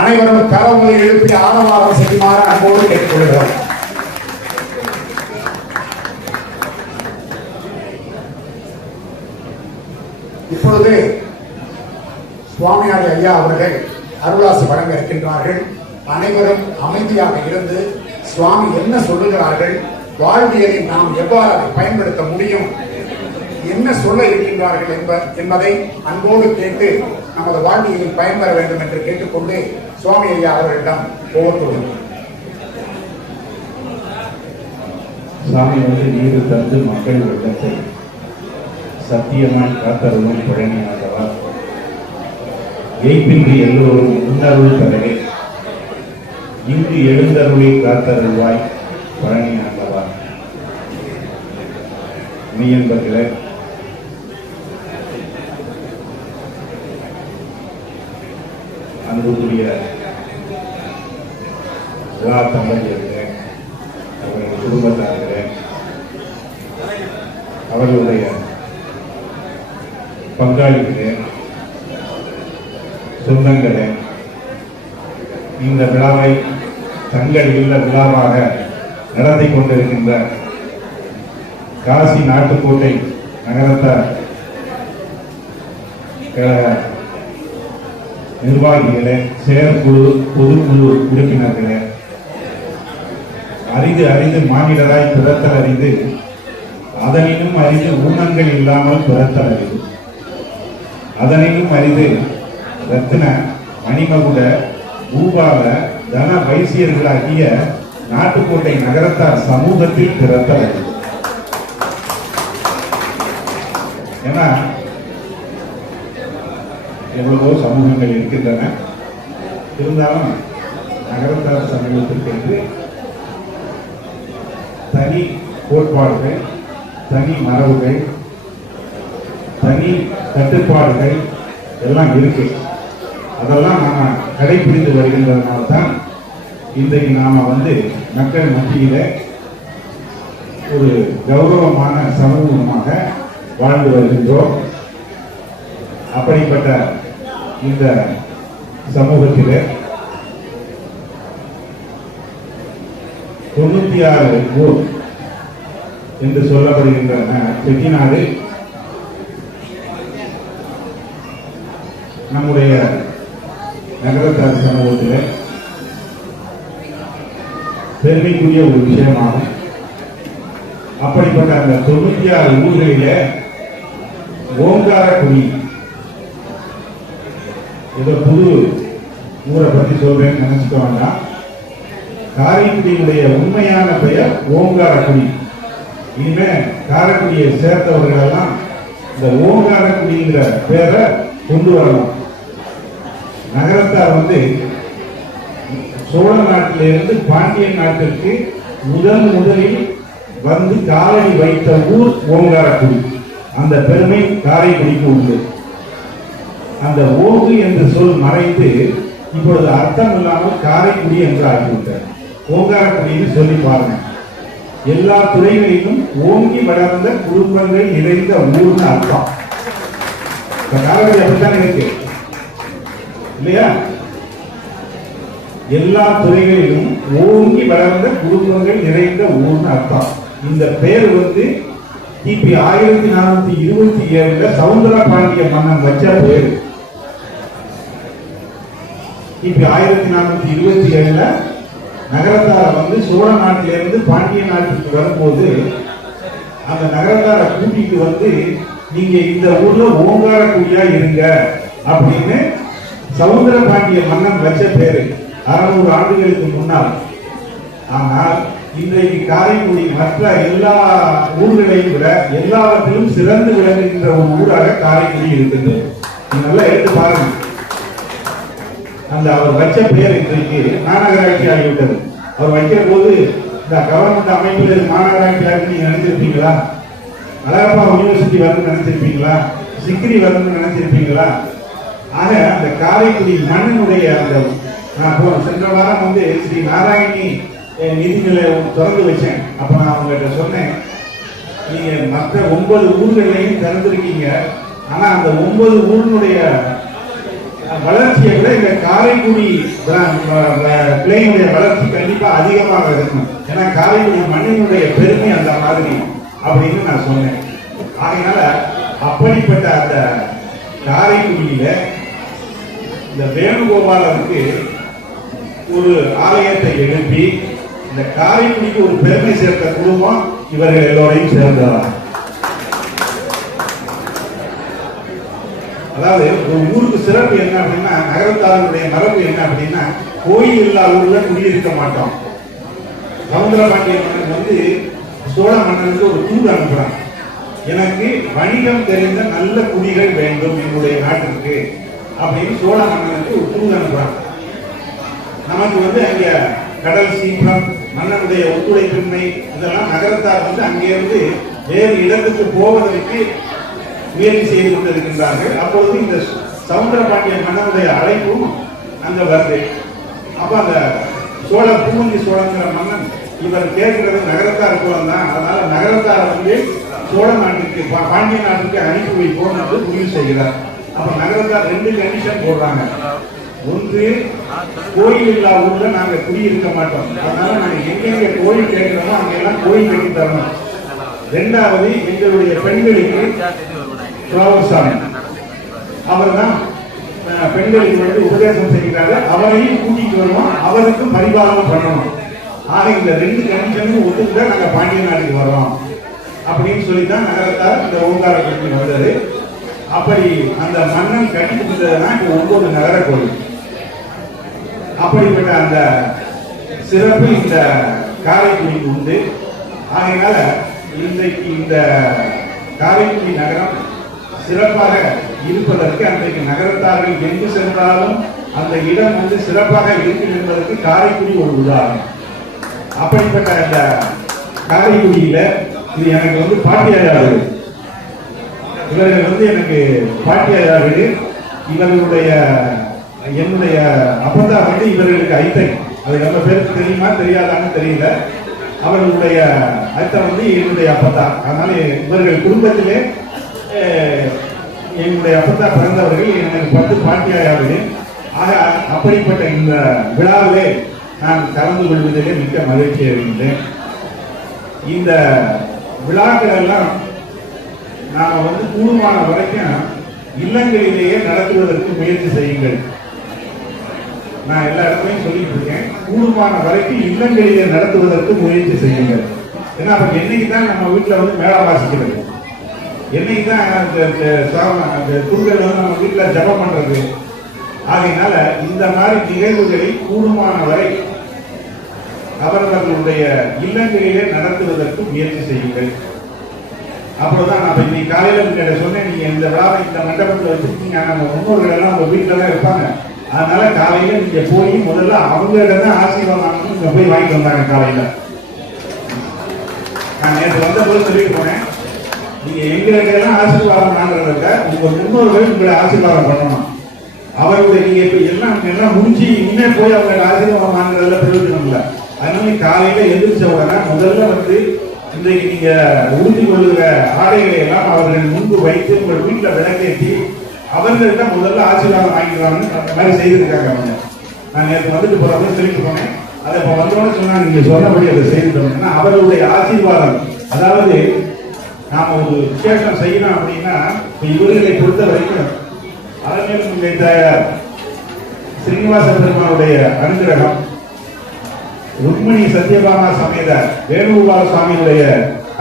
அனைவரும் கரங்களை எழுப்பி ஆரவாரம் செய்யுமாறு அன்போடு கேட்டுக்கொள்கிறோம். இப்பொழுது சுவாமியார் ஐயா அவர்கள் அருளாசி வழங்க இருக்கின்றார்கள். அனைவரும் அமைதியாக இருந்து சுவாமி என்ன சொல்லுகிறார்கள், வாழ்வியலில் நாம் எவ்வாறு அதை பயன்படுத்த முடியும், என்ன சொல்ல இருக்கின்றார்கள் என்பதை அன்போடு கேட்டு நமது வாழ்வியலில் பயன்பெற வேண்டும் என்று கேட்டுக்கொண்டு சுவாமி ஐயா அவர்களிடம் போகத்துள்ளோம். சாமி வந்து நீரு தந்து மக்கள் வெள்ளத்தை சத்தியமாய் காத்தருளும் பழனியாகவா எய்பின்றி எல்லோரும் உன்னருள் பெறவே இங்கு எழுந்தருளை காத்தருள்வாய் பழனியாகவா. மெய்யன்பர்களே, அன்புக்குரிய விழா தம்பதியர்களே, அவர்கள் குடும்பத்தார்களே, அவர்களுடைய பங்காளிகளே, சொந்தங்களே, இந்த விழாவை தங்கள் இல்ல விழாவாக நடத்தி கொண்டிருக்கின்ற காசி நாட்டுக்கோட்டை நகரத்தார் கழக நிர்வாகிகளே, செயற்குழு, பொதுக்குழு உறுப்பினர்களே, அறிந்து மானிடராய் பிறத்தல் அறிந்து அதனினும் அறிந்து ஊனங்கள் இல்லாமல் பிறத்தல் அறிவு அதனினும் அறிந்து ரத்ன மணிமகுட பூபால தன வைசியர்களாகிய நாட்டுக்கோட்டை நகரத்தார் சமூகத்தில் பிறத்தல் அறிவு. ஏன்னா எவ்வளவோ சமூகங்கள் இருக்கின்றன, இருந்தாலும் நகரத்தார் சமூகத்திற்கு தனி கோட்பாடுகள், தனி மரபுகள், தனி கட்டுப்பாடுகள் எல்லாம் இருக்கு. அதெல்லாம் நாம கடைபிடித்து வருகின்றதுனால்தான் இன்றைக்கு நாம மக்கள் மத்தியில ஒரு கௌரவமான சமூகமாக வாழ்ந்து வருகின்றோம். அப்படிப்பட்ட இந்த சமூகத்திலே 96 ஊர் என்று சொல்லப்படுகின்ற செட்டிநாடு நம்முடைய நகரத்தார் சமூகத்திலே பெருமைக்குரிய ஒரு விஷயமாகும். அப்படிப்பட்ட அந்த 96 ஊர்களிலே ஓங்காரக்குடி, ஏதோ புது ஊரை பற்றி சொல்றேன்னு நினைச்சுக்க வேண்டாம். காரைக்குடியினுடைய உண்மையான பெயர் ஓங்காரக்குடி. இனிமே காரைக்குடியை சேர்த்தவர்கள் எல்லாம் இந்த ஓங்காரக்குடிங்கிற பெயரை கொண்டு வரலாம். நகரத்தார் சோழ நாட்டிலிருந்து பாண்டியன் நாட்டிற்கு முதலில் காலடி வைத்த ஊர் ஓங்காரக்குடி. அந்த பெருமை காரைக்குடிக்கு உண்டு. அந்த ஓங்கு என்று சொல் மறைத்து இப்பொழுது அர்த்தம் இல்லாமல் காரைக்குடி என்று ஆகிவிட்டார். ஓங்காரக்குடின்னு சொல்லி பாருங்க. எல்லா துறைகளிலும் ஓங்கி வளர்ந்த குடும்பங்கள் நிறைந்த ஊர்னு அர்த்தம். காரைக்குடி அப்படித்தான் இருக்கு இல்லையா? எல்லா துறைகளிலும் ஓங்கி வளர்ந்த குடும்பங்கள் நிறைந்த ஊர்னு அர்த்தம். இந்த பெயர் கிபி 1427 சவுந்தர பாண்டிய மன்னன் வச்ச பேரு. கிபி 1427 நகரத்தார சோழ நாட்டிலிருந்து பாண்டிய நாட்டுக்கு வரும்போது அந்த நகரத்தார கூட்டிட்டு நீங்க இந்த ஊர்ல ஓங்காரக்குடியா இருங்க அப்படின்னு சவுந்தர பாண்டிய மன்னன் வச்ச பேரு 600 ஆண்டுகளுக்கு முன்னால். ஆனால் இன்றைக்கு காரைக்குடி மற்ற எல்லா ஊர்களையும் விட எல்லாவற்றிலும் சிறந்து விளங்குகின்ற ஒரு ஊராக காரைக்குடி இருக்கின்றது. நல்லா எடுத்து பாருங்க. அந்த அவர் வச்ச பெயர் இன்றைக்கு மாநகராட்சி ஆகிவிட்டது. அவர் வைக்கிற போது இந்த கவர்மெண்ட் அமைப்பில் மாநகராட்சி ஆகி நீங்க நினைச்சிருப்பீங்களா? அழகப்பா யூனிவர்சிட்டி வரணும்னு நினைச்சிருப்பீங்களா? சிக்கிரி வரணும்னு நினைச்சிருப்பீங்களா? ஆக அந்த காரைக்குடி மண்ணினுடைய அந்த நான் சென்ற வாரம் ஸ்ரீ நாராயணி நிதிகளை திறந்து வச்சேன். அப்ப நான் அவங்ககிட்ட சொன்னேன், நீங்க மற்ற 9 ஊர்களையும் திறந்திருக்கீங்க, ஆனா அந்த 9 ஊரினுடைய வளர்ச்சியை விட இந்த காரைக்குடி பிள்ளைங்களுடைய வளர்ச்சி கண்டிப்பா அதிகமாக இருக்கணும். ஏன்னா காரைக்குடி மண்ணினுடைய பெருமை அந்த மாதிரி அப்படின்னு நான் சொன்னேன். அதனால அப்படிப்பட்ட அந்த காரைக்குடியில இந்த வேணுகோபாலனுக்கு ஒரு ஆலயத்தை எழுப்பி இந்த காரைக்குடிக்கு ஒரு பெருமை சேர்த்த குடும்பம் இவர்கள் எல்லோரையும் சேர்ந்தவர். அதாவது ஒரு ஊருக்கு சிறப்பு என்ன அப்படின்னா, நகரத்தாருடைய மரபு என்ன அப்படின்னா, கோயில் இல்லா ஊர்ல குடியிருக்க மாட்டோம். சவுந்தரபாண்டிய மன்னன் வந்து சோழ மன்னனுக்கு ஒரு தூது அனுப்புறான். எனக்கு வணிகம் தெரிந்த நல்ல குடிகள் வேண்டும் என்னுடைய நாட்டிற்கு அப்படின்னு சோழ மன்னனுக்கு ஒரு தூது அனுப்புறான். நமக்கு வந்து அங்க கடல் சீற்றம், மன்னனுடைய ஒத்துழைப்பின்மை இதெல்லாம் நகரத்தார் வந்து அங்கிருந்து வேறு இடத்துக்கு போவதற்கு முயற்சி செய்து கொண்டிருக்கின்றார்கள். அப்பொழுது இந்த சவுந்தரபாண்டிய மன்னனுடைய அழைப்பும் அங்க வருது. அப்ப அந்த சோழ பூமி சோழங்கிற மன்னன் இவர் கேட்கிறது நகரத்தார் குலம் தான், அதனால நகரத்தார் வந்து சோழ நாட்டுக்கு பாண்டிய நாட்டுக்கு அனுப்பி வைப்போம் என்று முடிவு செய்கிறார். அப்ப நகரத்தார் 2 கண்டிஷன் போடுறாங்க. ஒன்று, கோயில் இல்லா ஊர்ல நாங்க குடியிருக்க மாட்டோம், அதனால நாங்க எங்கெங்க கோயில் கேட்கிறோமோ அங்கெல்லாம் கோயில் கட்டி தரணும். 2வது, எங்களுடைய பெண்களுக்கு சாமி அவர் தான் பெண்களுக்கு வந்து உபதேசம் செய்கிறாரு, அவரையும் கூட்டிட்டு வருவோம், அவருக்கும் பரிபாலனம் பண்ணணும். ஆக இந்த 2 கண்டிஷனும் ஒத்துக்கிட்ட நாங்க பாண்டிய நாட்டுக்கு வரோம் அப்படின்னு சொல்லிதான் நகரத்தார் இந்த ஓங்கார கட்டி வந்தது. அப்படி அந்த மன்னன் கட்டி கொடுத்ததுன்னா 9 நகர கோயில். அப்படிப்பட்ட அந்த சிறப்பு இந்த காரைக்குடிக்கு உண்டு. ஆகையினால இன்றைக்கு இந்த காரைக்குடி நகரம் சிறப்பாக இருப்பதற்கு அன்றைக்கு நகரத்தார்கள் எங்கு சென்றாலும் அந்த இடம் வந்து சிறப்பாக இருக்கும் என்பதற்கு காரைக்குடி ஒரு உதாரணம். அப்படிப்பட்ட அந்த காரைக்குடியில இது எனக்கு வந்து பாட்டியார், இவர்கள் வந்து எனக்கு பாட்டியார் வீடு. இவர்களுடைய என்னுடைய அப்பத்தா வந்து இவர்களுக்கு ஐத்தை, அது நம்ம பேருக்கு தெரியுமா தெரியாதான்னு தெரியல. அவர்களுடைய ஐத்தை வந்து என்னுடைய அப்பத்தா. அதனால இவர்கள் குடும்பத்திலே என்னுடைய அப்பத்தா பிறந்தவர்கள் எனக்கு 10 பாட்டியார்கள். ஆக அப்படிப்பட்ட இந்த விழாவிலே நான் கலந்து கொள்வதிலே மிக்க மகிழ்ச்சி அடைகின்றேன். இந்த விழாக்கள் எல்லாம் நாம வந்து கூடுமான வரைக்கும் இல்லங்களிலேயே நடத்துவதற்கு முயற்சி செய்யுங்கள். நான் எல்லா இடத்துலையும் சொல்லிட்டு இருக்கேன், கூடுமான வரைக்கும் இல்லங்களிலே நடத்துவதற்கு முயற்சி செய்யுங்கள். ஏன்னா அப்ப என்னைக்கு தான் நம்ம வீட்டுல வந்து மேளா வாசிக்கிறது, என்னைக்கு தான் குருக்கள் வந்து நம்ம வீட்டுல ஜபம் பண்றது. ஆகையினால இந்த மாதிரி நிகழ்வுகளை கூடுமான வரை அவர்களுடைய இல்லங்களிலே நடத்துவதற்கு முயற்சி செய்யுங்கள். அப்பதான் நான் இன்னைக்கு காலையில சொன்னேன், நீங்க இந்த விழாவை இந்த மண்டபத்தில் வச்சிருக்கீங்க, நம்ம முன்னோர்கள் எல்லாம் உங்க வீட்டுல தான் இருப்பாங்க, அதனால காலையில நீங்க போய் முதல்ல அவங்களிடம் தான் ஆசீர்வாதம் இங்க போய் வாங்கிட்டு வந்தாங்க. காலையில நான் நேற்று வந்த போது சொல்லிட்டு போனேன், நீங்க எங்களுக்கெல்லாம் ஆசீர்வாதம் வாங்குறத உங்க முன்னோர்கள் உங்களை ஆசீர்வாதம் பண்ணணும். அவர்களுடைய நீங்க இப்ப எல்லாம் முடிஞ்சு இனிமே போய் அவங்களோட ஆசீர்வாதம் வாங்குறதுல பிரயோஜனம் இல்லை. அதனால காலையில எந்திரிச்ச உடனே முதல்ல வந்து இன்றைக்கு நீங்க உறுதி கொள்ளுகிற ஆடைகளை எல்லாம் அவர்கள் முன்பு வைத்து உங்கள் வீட்டுல விளக்கேற்றி அவர்கள்ட்ட முதல்ல ஆசீர்வாதம் வாங்கிடுவாங்கன்னு அந்த மாதிரி செய்திருக்காங்க அவங்க. நான் நேற்று வந்துட்டு போறப்ப சொல்லிட்டு போனேன், அதை இப்ப வந்தோன்னு சொன்னா நீங்க சொன்னபடி அதை செய்துட்டோம்னா அவர்களுடைய ஆசீர்வாதம். அதாவது நாம ஒரு விசேஷம் செய்யணும் அப்படின்னா இவர்களை பொறுத்த வரைக்கும் அரண்மனை தாயார் ஸ்ரீனிவாச பெருமானுடைய அனுகிரகம், ருக்மணி சத்யபாமா சமேத வேணுகோபால சுவாமியுடைய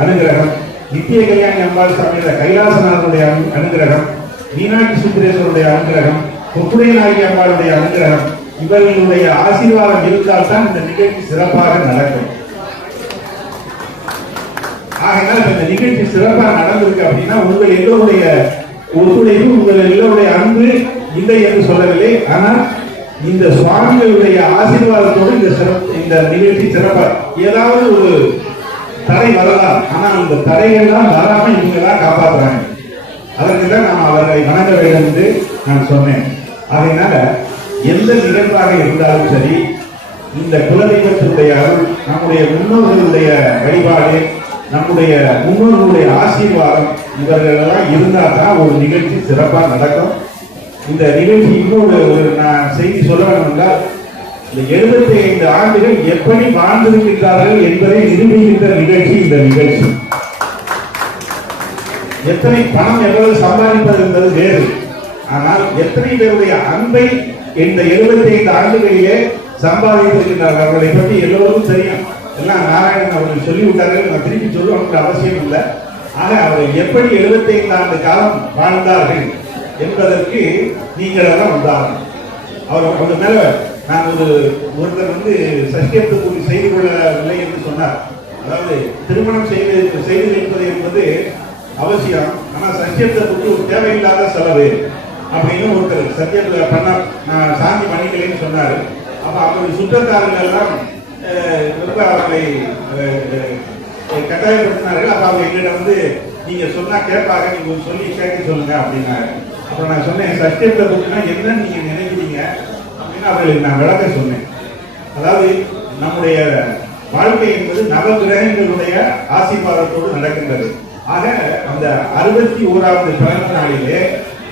அனுகிரகம், நித்திய கல்யாணி அம்பாள் சமேத கைலாசநாதனுடைய அனுகிரகம், மீனாட்சி சுந்தரேஸ்வருடைய அனுகிரகம், கொக்குடையநாயகி அம்பாளுடைய அனுகிரகம், இவர்களுடைய ஆசீர்வாதம் இருந்தால் தான் இந்த நிகழ்ச்சி சிறப்பாக நடக்கும். ஆகையால் இந்த நிகழ்ச்சி சிறப்பாக நடந்திருக்கு அப்படின்னா உங்கள் எல்லோருடைய ஒத்துழைப்பு, உங்கள் எல்லோருடைய அன்பு இல்லை என்று சொல்லவில்லை. ஆனால் இந்த சுவாமிகளுடைய ஆசீர்வாதத்தோடு இந்த நிகழ்ச்சி சிறப்பாக, ஏதாவது ஒரு தடை வரலாம், ஆனால் இந்த தடைகள்லாம் வராம இவங்க தான் காப்பாற்றுறாங்க. அதற்கு தான் நாம் அவர்களை வணங்க வேண்டும் என்று நான் சொன்னேன். அதனால எந்த நிகழ்வாக இருந்தாலும் சரி, இந்த குலதெய்வத்தினுடைய அருள், நம்முடைய முன்னோர்களுடைய வழிபாடு, நம்முடைய முன்னோர்களுடைய ஆசீர்வாதம் இவர்களெல்லாம் இருந்தால் தான் ஒரு நிகழ்ச்சி சிறப்பாக நடக்கும். இந்த நிகழ்ச்சி இன்னொரு நான் செய்தி சொல்ல வேண்டும் என்றால், இந்த 75 ஆண்டுகள் எப்படி வாழ்ந்திருக்கின்றார்கள் என்பதை நிரூபிக்கின்ற நிகழ்ச்சி இந்த நிகழ்ச்சி. எத்தனை பணம் எவ்வளவு சம்பாதிப்பது என்பது வேறு, ஆனால் எத்தனை பேருடைய அன்பை இந்த 75 ஆண்டுகளிலே சம்பாதித்திருக்கின்றார்கள் அவர்களை பற்றி எல்லோருக்கும் தெரியும். எல்லாம் நாராயணன் அவர்கள் சொல்லிவிட்டார்கள், நான் திருப்பி சொல்லுவாங்க அவசியம் இல்லை. ஆக அவர்கள் எப்படி 75 ஆண்டு காலம் வாழ்ந்தார்கள் என்பதற்கு நீங்கள் எல்லாம் உதாரணம். அவர் மேல நான் ஒருத்தர் சத்தியத்துக்கு செய்து கொள்ளவில்லை என்று சொன்னார். அதாவது திருமணம் செய்து வைப்பது என்பது அவசியம், ஆனால் சத்தியத்தை பற்றி ஒரு தேவையில்லாத செலவு அப்படின்னு ஒருத்தர் சத்தியத்தை பண்ண நான் சாந்தி பண்ணிக்கலைன்னு சொன்னாரு. அப்ப அவருடைய சுற்றத்தார்கள் எல்லாம் ரொம்ப அவர்களை கட்டாயப்படுத்தினார்கள். அப்ப அவங்க எங்கிட்ட நீங்க சொன்னா கேட்பாங்க, நீங்க சொல்லி கேட்க சொல்லுங்க அப்படின்னாரு. அப்புறம் நான் சொன்னேன், சத்தியத்தை பற்றினா என்னன்னு நீங்க நினைக்கிறீங்க அப்படின்னு அவர்களுக்கு நான் விளக்க சொன்னேன். அதாவது நம்முடைய வாழ்க்கை என்பது நவகிரகங்களுடைய ஆசீர்வாதத்தோடு நடக்கின்றது. ஆக அந்த 61வது பிறந்த நாளிலே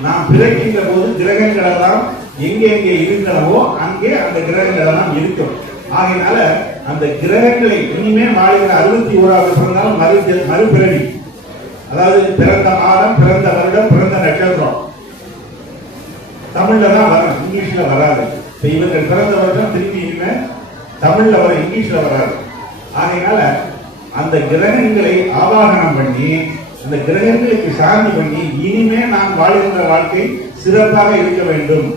நாம் பிறக்கின்ற போது கிரகங்கள் எல்லாம் எங்கே எங்கே இருந்தனவோ அங்கே அந்த கிரகங்கள் எல்லாம் இருக்கும். ஆகையினால அந்த கிரகங்களை இனிமே வாழ்கிற 61வது பிறந்தாலும் மறுபிறவி, அதாவது பிறந்த மாதம், பிறந்த வருடம், பிறந்த நட்சத்திரம் தமிழ்ல தான் வரும், இங்கிலீஷ்ல வராது. இப்ப இவர்கள் பிறந்த வருடம் திரும்பி இனிமே தமிழ்ல வர, இங்கிலீஷ்ல வராது. ஆகையினால அந்த கிரகங்களை ஆவாகனம் பண்ணி, அந்த கிரகங்களுக்கு சாந்தி பண்ணி, இனிமே நாம் வாழ்கின்ற வாழ்க்கை சிறப்பாக இருக்க வேண்டும்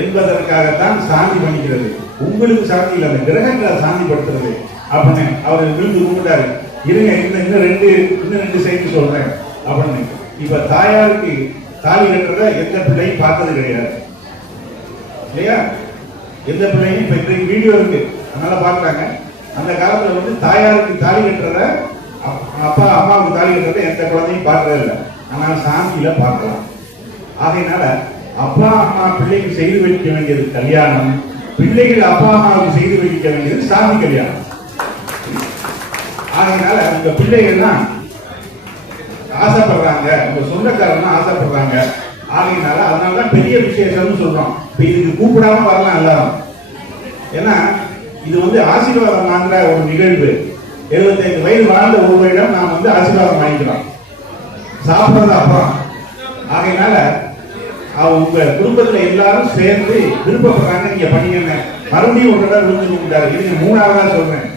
என்பதற்காகத்தான் சாந்தி பண்ணிக்கிறது. உங்களுக்கு சாந்தி இல்லை, அந்த கிரகங்களை சாந்திப்படுத்துறது அப்படின்னு அவர் விழுந்து கூப்பிட்டாரு. இருங்க, இன்னும் ரெண்டு செய்தி சொல்றேன் அப்படின்னு. இப்ப தாயாருக்கு தாலி கட்டுறத எந்த பிள்ளையும் பார்த்தது கிடையாது இல்லையா? எந்த பிள்ளையும் இப்ப இன்றைக்கு வீடியோ இருக்கு அதனால பாக்குறாங்க. அந்த காலத்துல தாயாருக்கு தாலி கட்டுறத, அப்பா அம்மாவுக்கு தாலி கட்டுறத எந்த குழந்தையும் பார்க்கறது இல்லை. ஆனால் சாந்தியில பார்க்கலாம். ஆகையினால அப்பா அம்மா பிள்ளைக்கு செய்து வைக்க வேண்டியது கல்யாணம், பிள்ளைகள் அப்பா அம்மாவுக்கு செய்து வைக்க வேண்டியது சாந்தி கல்யாணம். ஆகையினால உங்க பிள்ளைகள்லாம் ஆசைப்படுறாங்க, உங்க சொந்தக்காரங்க ஆசைப்படுறாங்க. ஆகையினால அதனாலதான் பெரிய விசேஷம்னு சொல்றோம். இப்ப இதுக்கு கூப்பிடாம வரலாம் எல்லாரும். ஏன்னா இது ஆசீர்வாதம் வாங்குற ஒரு நிகழ்வு. 75 வயது வாழ்ந்த ஒருவரிடம் நாம் ஆசீர்வாதம் வாங்கிக்கிறோம், சாப்பிடுறது அப்புறம். ஆகையினால உங்க குடும்பத்துல எல்லாரும் சேர்ந்து விருப்பப்படுறாங்க, நீங்க பண்ணீங்க. மறுபடியும் ஒரு தடவை விருந்துட்டாரு. இது 3ஆவதா சொல்றேன்.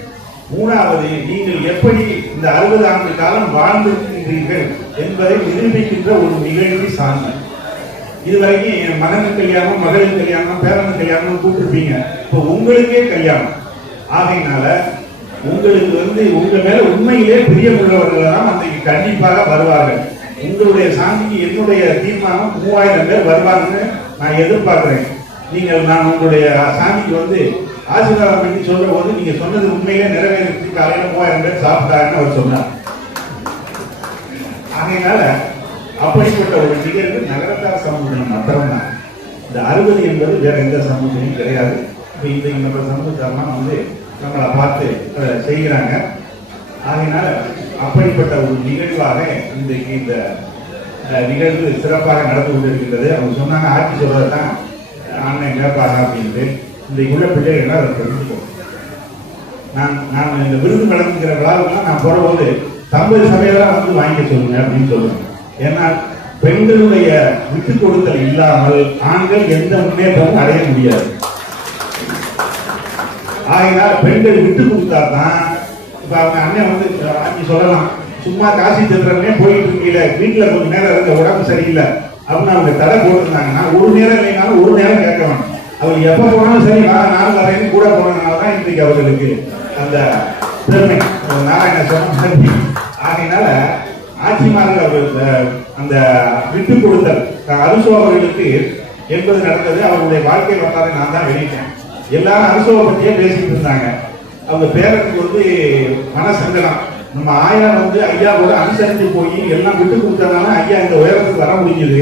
3வது, நீங்கள் எப்படி இந்த 60 ஆண்டு காலம் வாழ்ந்திருக்கின்றீர்கள் என்பதை நிரூபிக்கின்ற ஒரு நிகழ்ச்சி சாந்தி. இதுவரைக்கும் என் மகனுக்கு கல்யாணம், மகளின் கல்யாணம், பேரன் கல்யாணம் கூப்பிட்டுருப்பீங்க. இப்போ உங்களுக்கே கல்யாணம். ஆகையினால உங்களுக்கு உங்க மேல உண்மையிலே பிரியமுள்ளவர்கள் தான் அன்றைக்கு கண்டிப்பாக வருவார்கள். உங்களுடைய சாந்திக்கு என்னுடைய தீர்மானம் 3000 பேர் வருவாங்கன்னு நான் எதிர்பார்க்கிறேன். நான் உங்களுடைய சாந்திக்கு ஆசீர்வாதம் பண்ணி சொல்ற போது நீங்க சொன்னது உண்மையிலே நிறைவேற்றி காலையில 3000 பேர் சாப்பிட்டாருன்னு அவர் சொன்னார். ஆகையினால அப்படிப்பட்ட ஒரு நிகழ்வு நகரத்தார் சமூகம் மாத்திரம்தான். இந்த 60 என்பது வேற எந்த சமூகத்தையும் கிடையாது. இந்த நம்ம சமூகத்தாரெல்லாம் நம்மளை பார்த்து செய்கிறாங்க. ஆகையினால அப்படிப்பட்ட ஒரு நிகழ்வாக இன்றைக்கு இந்த நிகழ்வு சிறப்பாக நடந்து கொண்டிருக்கின்றது. அவங்க சொன்னாங்க, ஆட்சி சொல்றதுதான் அண்ணன் கேட்பாங்க அப்படின்ட்டு. இந்த உள்ள பிள்ளைகள் அதை தெரிஞ்சுக்கணும். நான் இந்த விருது வழங்குகிற விழாவுக்கெல்லாம் நான் போறபோது 50 சபையெல்லாம் வாங்கிக்க சொல்லுங்க அப்படின்னு சொல்லுவேன். ஏன்னா பெண்களுடைய விட்டு கொடுத்தல் இல்லாமல் ஆண்கள் எந்த முன்னேற்றமும் அடைய முடியாது. ஆகையினால் பெண்கள் விட்டு கொடுத்தா தான். இப்ப அவங்க அண்ணன் வாங்கி சொல்லலாம், சும்மா காசி சென்றே போயிட்டு இருக்கீங்க, வீட்டுல கொஞ்சம் நேரம் இருக்க, உடம்பு சரியில்லை அப்படின்னு அவங்க தடை போட்டிருந்தாங்கன்னா ஒரு நேரம் இல்லைனாலும் ஒரு நேரம் கேட்க வேணும். அவங்க எப்ப போனாலும் சரி, நானும் வரேன்னு கூட போனதுனாலதான் இன்றைக்கு அவர்களுக்கு அந்த பெருமை நாராயண சொன்ன. ஆகையினால ஆட்சிமார்கள் அந்த விட்டு கொடுத்தல் அரிசோவர்களுக்கு என்பது நடந்தது. அவர்களுடைய வாழ்க்கை வரலாறு நான் தான் வெளியிட்டேன். எல்லாரும் அரிசோவை பற்றியே பேசிட்டு இருந்தாங்க. அவங்க பேரனுக்கு மனசங்கடம். நம்ம ஆயா ஐயா கூட அனுசரித்து போய் எல்லாம் விட்டு கொடுத்ததுனால ஐயா இந்த உயரத்துக்கு வர முடிஞ்சது.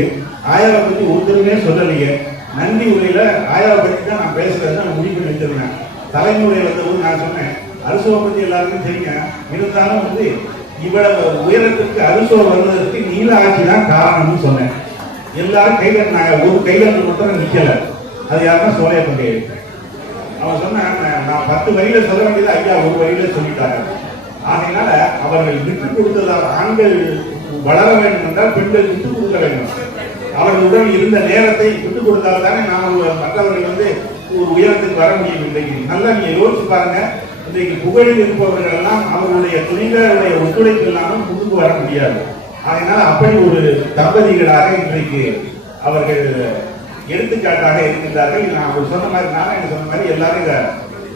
ஆயாவை பற்றி ஒருத்தருமே சொல்லலையே. நன்றி உரையில ஆயாவை பற்றி தான் நான் பேசுறது நான் முடிவு பண்ணி வச்சிருந்தேன். தலைமுறை நான் சொன்னேன், அரிசோவை பற்றி எல்லாருக்கும் தெரியும். இருந்தாலும் இவ்வளவு உயரத்துக்கு அரிசோ வருவதற்கு நீல ஆட்சி தான் காரணம்னு சொன்னேன். எல்லாரும் கைதட்டினாங்க. ஒரு கைதட்டல் மட்டும் நிக்கல. அது யாருன்னா சோலையப்பன் கை. அவன் சொன்னான், நான் 10 வரியில சொல்ல வேண்டியது ஐயா ஒரு வரியில சொல்லிட்டாங்க. ஆகையினால அவர்கள் விட்டு கொடுத்ததால் ஆண்கள் வளர வேண்டும் என்றால் பெண்கள் விட்டு கொடுக்க வேண்டும். அவர்களுடன் இருந்த நேரத்தை விட்டுக் கொடுத்தால் தானே நாம் மற்றவர்கள் வந்து ஒரு உயரத்துக்கு வர முடியும். இன்றைக்கு நல்லா நீங்க யோசிச்சு பாருங்க. இன்றைக்கு புகழில் இருப்பவர்கள் எல்லாம் அவர்களுடைய துணிகளுடைய ஒத்துழைப்பு இல்லாமல் முன்னுக்கு வர முடியாது. அதனால அப்படி ஒரு தம்பதிகளாக இன்றைக்கு அவர்கள் எடுத்துக்காட்டாக இருக்கின்றார்கள். நான் சொன்ன மாதிரி நாராயணன் சொன்ன மாதிரி எல்லாரும் இதை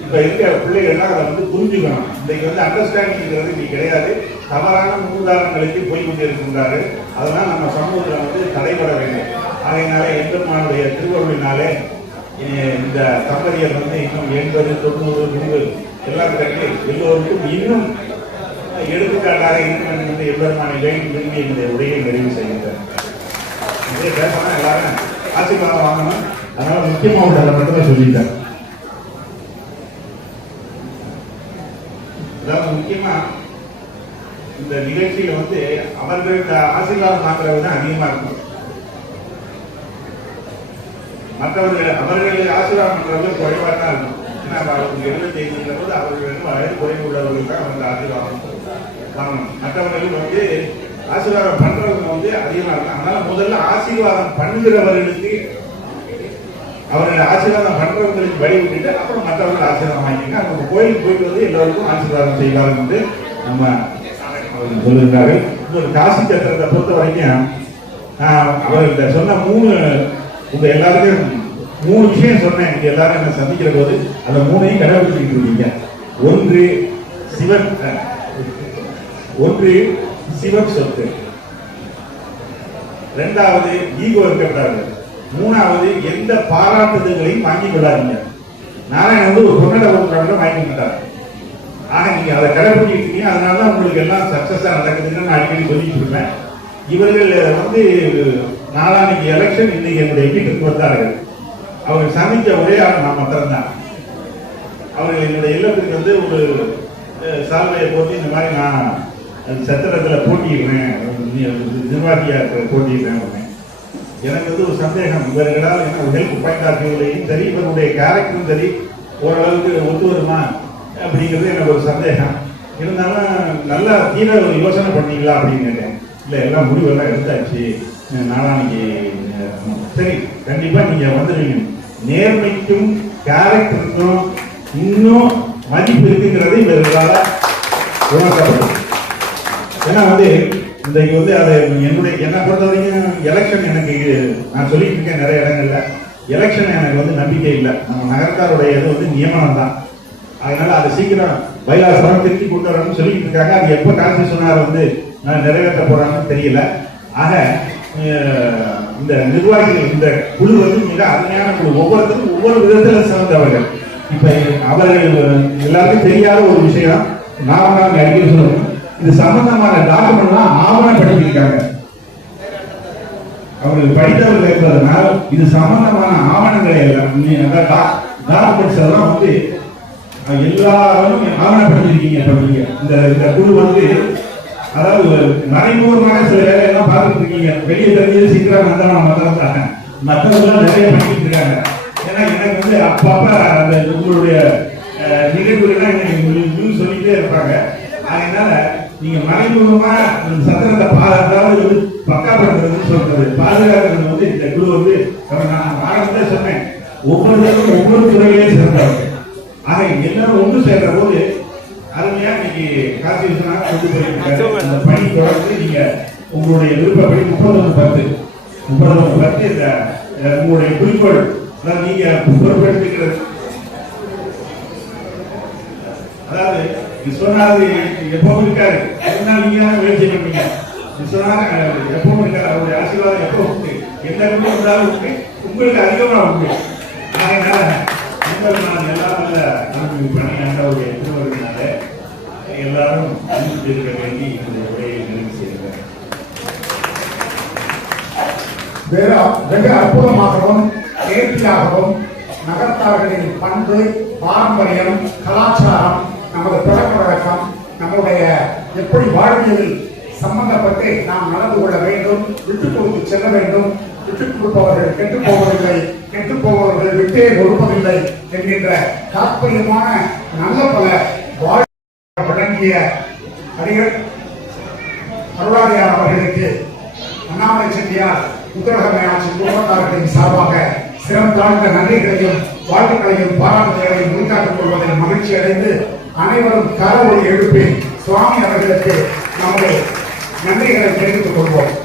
இப்ப இருக்க பிள்ளைகள்லாம் அதை வந்து புரிஞ்சுக்கணும். இன்றைக்கு வந்து அண்டர்ஸ்டாண்டிங்கிறது இன்னைக்கு கிடையாது. தவறான முன்னுதாரணங்களுக்கு போய் கொண்டிருக்கின்றார்கள். அதெல்லாம் நம்ம சமூகத்தில் வந்து தடைபட வேண்டும். ஆகையினால எம்பெருமானுடைய திருவருளினாலே இந்த தம்பதியர் வந்து இன்னும் 80, 90, 100 எல்லாம் கட்டி எல்லோருக்கும் இன்னும் எடுத்துக்காட்டாக இருக்கிறது என்று எம்பெருமானை வேண்டும் விரும்பி என்னுடைய உரையை நிறைவு செய்கின்றேன். இதே பேசலாம், எல்லாரும் ஆசீர்வாதம் வாங்கணும். அதனால முக்கியமா உள்ள மட்டும் சொல்லிட்டேன். அதாவது முக்கியமா இந்த நிகழ்ச்சியில வந்து அவர்கள்ட்ட ஆசீர்வாதம் வாங்குறது தான் அதிகமா இருக்கும். அவர்கள் ஆசீர்வாதம் பண்றது குறைவா தான் இருக்கும். ஏன்னா அவர்களுக்கு 75 போது அவர்கள் வயது குறைவு உள்ளவர்கள் தான் அவங்க ஆசீர்வாதம் வாங்கணும். மற்றவர்கள் வந்து ஆசீர்வாதம் பண்றவங்க வந்து அதிகமா இருக்கும். அதனால முதல்ல ஆசீர்வாதம் பண்ணுகிறவர்களுக்கு அவர்கள் ஆசீர்வாதம் பண்றவங்களுக்கு வழி விட்டுட்டு அப்புறம் மற்றவர்கள் ஆசீர்வாதம் வாங்கிங்க. அவங்க கோயிலுக்கு போயிட்டு வந்து எல்லாருக்கும் ஆசீர்வாதம் செய்வார்கள் வந்து நம்ம சொல்லுகிறார்கள். இன்னொரு காசி சத்திரத்தை பொறுத்த வரைக்கும் அவர்கிட்ட சொன்ன உங்க எல்லாருக்கும் 3 விஷயம் சொன்னேன். நீங்க எல்லாரும் என்ன சந்திக்கிற போது அந்த 3ஐயும் கடைபிடிச்சிட்டு இருக்கீங்க. ஒன்று சிவன் சொத்து, 2வது ஈகோ இருக்கக்கூடாது, 3வது எந்த பாராட்டுதல்களையும் வாங்கி கொள்ளாதீங்க. நாராயணன் வந்து ஒரு பொண்ணட வாங்கி விட்டார். ஆக நீங்க அதை கடைபிடிச்சிட்டு இருக்கீங்க. அதனாலதான் உங்களுக்கு எல்லாம் சக்சஸா நடக்குதுன்னு நான் அடிக்கடி சொல்லிட்டு இருப்பேன். இவர்கள் வந்து நாளானைக்கு எலெக்ஷன் இன்னைக்கு என்னுடைய வீட்டுக்கு வந்தார்கள். அவர்கள் சந்தித்த ஒரே ஆள் நான் மாத்திரம்தான். அவர்கள் என்னுடைய இல்லத்துக்கு வந்து ஒரு சால்வையை போட்டு இந்த மாதிரி நான் சத்திரத்தில் போட்டிடுறேன், நிர்வாகியா போட்டிடுறேன். எனக்கு வந்து ஒரு சந்தேகம், இவர்களால் என்ன ஹெல்ப் பாயிண்ட் சரி இவருடைய கேரக்டரும் சரி ஓரளவுக்கு ஒத்து வருமா அப்படிங்கிறது எனக்கு ஒரு சந்தேகம். இருந்தாலும் நல்லா தீர ஒரு யோசனை பண்ணீங்களா அப்படின்னு கேட்டேன். இல்லை எல்லாம் முடிவெல்லாம் எடுத்தாச்சு, நாளானைக்கு சரி கண்டிப்பா நீங்க வந்துடுவீங்க. நேர்மைக்கும் கேரக்டருக்கும் இன்னும் மதிப்பு இருக்குங்கிறது இவர்களால உணர்த்தப்படும். ஏன்னா வந்து இன்றைக்கு வந்து அதை என்னை பொறுத்த வரைக்கும் எலெக்ஷன் எனக்கு நான் சொல்லிட்டு இருக்கேன் நிறைய இடங்கள்ல, எலெக்ஷன் எனக்கு வந்து நம்பிக்கை இல்லை. நம்ம நகரத்தாருடைய இது வந்து நியமனம் தான். அதனால அதை சீக்கிரம் பைலாசனம் திருத்தி கொண்டு வரணும்னு சொல்லிட்டு இருக்காங்க. அது எப்போ கான்ஸ்டிடியூஷனார் வந்து நிறைவேற்ற போறாங்கன்னு தெரியல. ஆக இந்த நிர்வாகிகள் இந்த குழு வந்து மிக அருமையான குழு. ஒவ்வொருத்தரும் ஒவ்வொரு விதத்தில் சிறந்தவர்கள். இப்ப அவர்கள் எல்லாருக்கும் தெரியாத ஒரு விஷயம் நான் அடிக்கடி சொல்லணும். இது சம்பந்தமான டாக்குமெண்ட்லாம் ஆவணப்படுத்தியிருக்காங்க. அவர்கள் படித்தவர்கள் இருப்பதனால் இது சம்பந்தமான ஆவணங்களை எல்லாம் டாக்குமெண்ட்ஸ் எல்லாம் வந்து எல்லாரும் ஆவணப்படுத்திருக்கீங்க. இந்த குழு வந்து அதாவது மறைமுகமான சில வேலையெல்லாம் பார்த்துட்டு இருக்கீங்க. வெளியே தெரிஞ்சது சீக்கிரம் வந்தாங்க, மற்றவர்கள் நிறைய பண்ணிட்டு இருக்காங்க. ஏன்னா எனக்கு வந்து அப்பப்ப அந்த உங்களுடைய நிகழ்வுகள்லாம் எனக்கு சொல்லிட்டே இருப்பாங்க. அதனால நீங்க மறைமுகமா சத்திரத்தை அதாவது பக்காப்படுத்துறதுன்னு சொல்றது பாதுகாக்கிறது வந்து இந்த குழு வந்து நான் ஆரம்பத்தை சொன்னேன். ஒவ்வொருத்தருக்கும் ஒவ்வொரு துறையிலேயே சிறந்தவர்கள். ஆக எல்லாரும் ஒன்று சேர்ற போது அருமையா இன்னைக்கு காசி விஸ்வநாத் கொண்டு போயிருக்காரு. அந்த பணி தொடர்ந்து நீங்க உங்களுடைய விருப்பப்படி 31/10 இந்த உங்களுடைய குறிக்கோள் நீங்க பொறுப்பெடுத்துக்கிறது. அதாவது விஸ்வநாத் எப்பவும் இருக்காரு, நீங்க முயற்சி பண்ணீங்க. விஸ்வநாத் எப்பவும் இருக்காரு, அவருடைய ஆசீர்வாதம் எப்பவும் உண்டு. எந்த குழு இருந்தாலும் உண்டு, உங்களுக்கு அதிகமா உண்டு. அதனால நான் எல்லாரும் பணியாண்டவருடைய திருவருளினால எல்லாரும் இருக்க வேண்டி இந்த உரையை நிறைவு செய்கிறேன். வெகு அற்புதமாகவும் நேர்த்தியாகவும் நகர்த்தார்களின் பண்பு, பாரம்பரியம், கலாச்சாரம், நமது பழக்க வழக்கம், நம்முடைய எப்படி வாழ்வியலில் சம்பந்தப்பட்டு நாம் நடந்து கொள்ள வேண்டும், விட்டுக் கொடுத்து செல்ல வேண்டும் விட்டுக் கொடுப்பவர்கள் கெட்டுப் போவதில்லை, கெட்டுப் போவவர்கள் விட்டே கொடுப்பதில்லை என்கின்ற தாற்பயமான நல்ல பல வாழ்க்கை வழங்கிய அடிகள் அருளாளியார் அவர்களுக்கு அண்ணாமலை செட்டியார் உத்தரகமை ஆட்சி குடும்பத்தார்களின் சார்பாக சிரம் தாழ்ந்த நன்றிகளையும் வாழ்த்துக்களையும் பாராட்டுகளையும் உரித்தாக்கிக் கொள்வதில் மகிழ்ச்சி அடைந்து அனைவரும் கரவொலி எழுப்பி சுவாமி அவர்களுக்கு நமது நன்றிகளை தெரிவித்துக் கொள்வோம்.